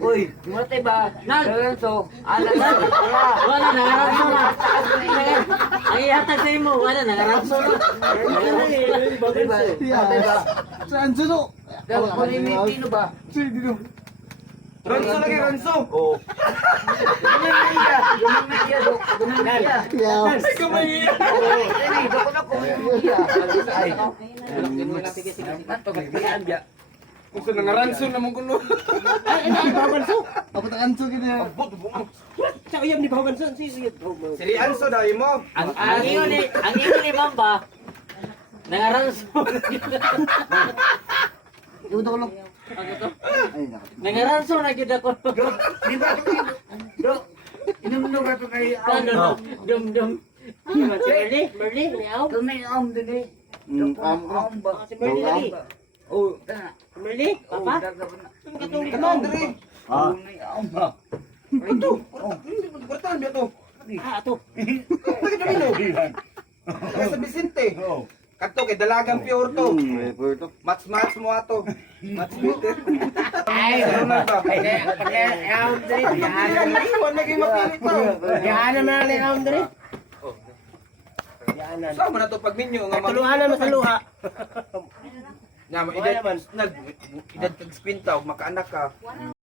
Uy, matay ba? Nag-ranso. Ala na. Wala, nangaranso na. Ang ihatag sa imo, wala, nangaranso na. Matay ba? Matay ba? Saan suno? Daw, kulimiti ba? Ranso lagi, ranso. Oo. Gumamiya. Gumamiya, Dok. Gumamiya. Yes. Ay, kumahiya. Oo. Ay, Dok, ako gumamiya. Ay. Kung saan nangaranso naman kuno. Ako tangan gini. Sa uyam ni Bawanson, sige. Sili Anso daw mo. Ang iyo ni Mamba, nangaranso. Iwan ako lang. Ay, Nangaranso na kita ko. Di ba? Dok, inom-inom ka ito kay Ano, dum. Merli, niyaw. Tunay ang din eh. Ang ba? Si Merli lagi. Oh, tana. Merli, papa. Kanang diri. Tunay ang ba? Ito. Hindi mo bertan dia to. Ato. Bakit na mino? Sa Vicente. Kato kay dalagang pure to. Match mo ato. Match meter. Ay, Ano na ba? Niyaw diri. Iwan lagi mapilit to. Yan naman ni niyaw diri. Saan mo na to pag minyo nga Tuluhan naman sa luha. Nya mo edad nag edad kag spinta ug makaanak ka.